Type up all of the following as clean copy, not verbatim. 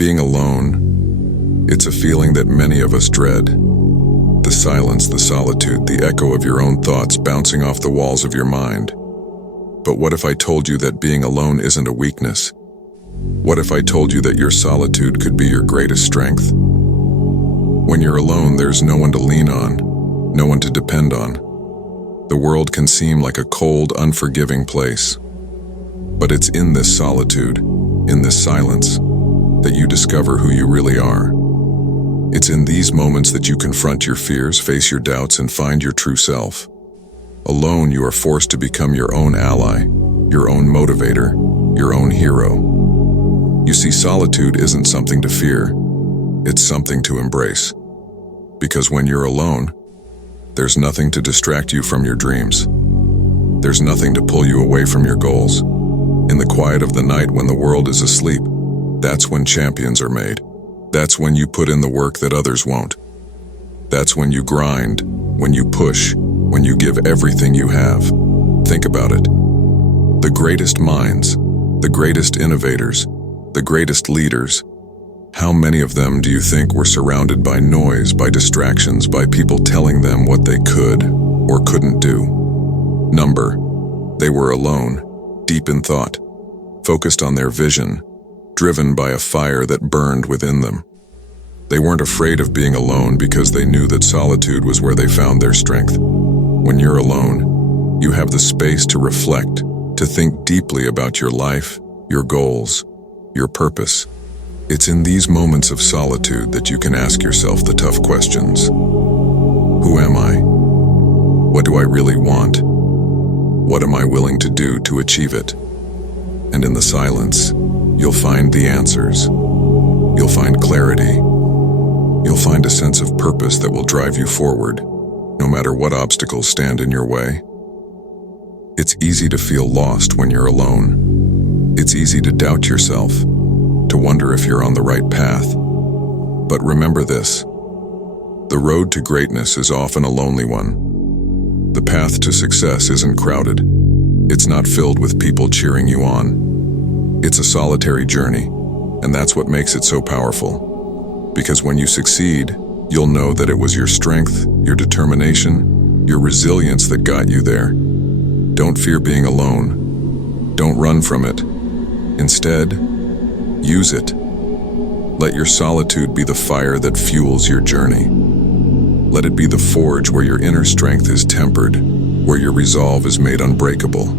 Being alone, it's a feeling that many of us dread. The silence, the solitude, the echo of your own thoughts bouncing off the walls of your mind. But what if I told you that being alone isn't a weakness? What if I told you that your solitude could be your greatest strength? When you're alone, there's no one to lean on, no one to depend on. The world can seem like a cold, unforgiving place. But it's in this solitude, in this silence, that you discover who you really are. It's in these moments that you confront your fears, face your doubts, and find your true self. Alone, you are forced to become your own ally, your own motivator, your own hero. You see, solitude isn't something to fear, it's something to embrace. Because when you're alone, there's nothing to distract you from your dreams. There's nothing to pull you away from your goals. In the quiet of the night when the world is asleep, that's when champions are made. That's when you put in the work that others won't. That's when you grind, when you push, when you give everything you have. Think about it. The greatest minds, the greatest innovators, the greatest leaders, how many of them do you think were surrounded by noise, by distractions, by people telling them what they could or couldn't do? Number, they were alone, deep in thought, focused on their vision, driven by a fire that burned within them. They weren't afraid of being alone because they knew that solitude was where they found their strength. When you're alone, you have the space to reflect, to think deeply about your life, your goals, your purpose. It's in these moments of solitude that you can ask yourself the tough questions. Who am I? What do I really want? What am I willing to do to achieve it? And in the silence, you'll find the answers. You'll find clarity. You'll find a sense of purpose that will drive you forward, no matter what obstacles stand in your way. It's easy to feel lost when you're alone. It's easy to doubt yourself, to wonder if you're on the right path. But remember this: the road to greatness is often a lonely one. The path to success isn't crowded. It's not filled with people cheering you on. It's a solitary journey, and that's what makes it so powerful. Because when you succeed, you'll know that it was your strength, your determination, your resilience that got you there. Don't fear being alone. Don't run from it. Instead, use it. Let your solitude be the fire that fuels your journey. Let it be the forge where your inner strength is tempered, where your resolve is made unbreakable.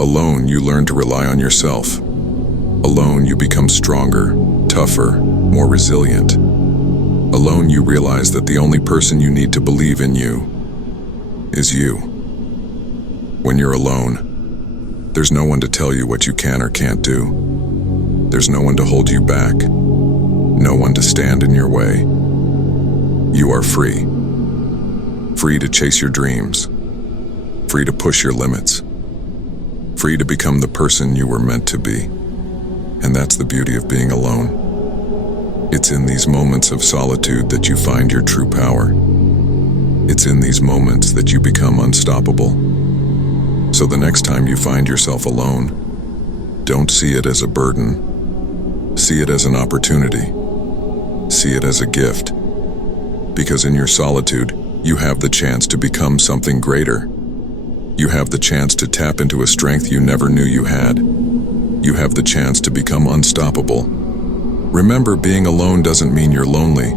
Alone, you learn to rely on yourself. Alone, you become stronger, tougher, more resilient. Alone, you realize that the only person you need to believe in you is you. When you're alone, there's no one to tell you what you can or can't do. There's no one to hold you back, no one to stand in your way. You are free. Free to chase your dreams. Free to push your limits. Free to become the person you were meant to be. And that's the beauty of being alone. It's in these moments of solitude that you find your true power. It's in these moments that you become unstoppable. So the next time you find yourself alone, don't see it as a burden. See it as an opportunity. See it as a gift. Because in your solitude, you have the chance to become something greater. You have the chance to tap into a strength you never knew you had. You have the chance to become unstoppable. Remember, being alone doesn't mean you're lonely.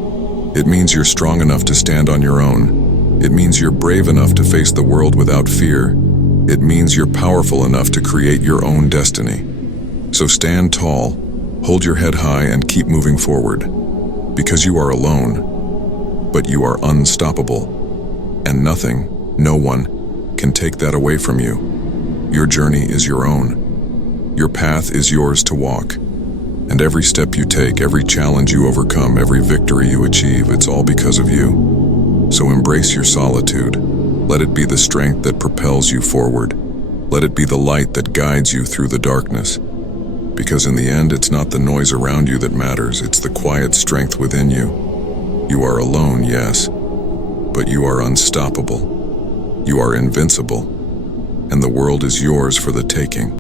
It means you're strong enough to stand on your own. It means you're brave enough to face the world without fear. It means you're powerful enough to create your own destiny. So stand tall, hold your head high, and keep moving forward. Because you are alone, but you are unstoppable. And nothing, no one, can take that away from you. Your journey is your own. Your path is yours to walk. And every step you take, every challenge you overcome, every victory you achieve, it's all because of you. So embrace your solitude. Let it be the strength that propels you forward. Let it be the light that guides you through the darkness. Because in the end, it's not the noise around you that matters, it's the quiet strength within you. You are alone, yes, but you are unstoppable. You are invincible, and the world is yours for the taking.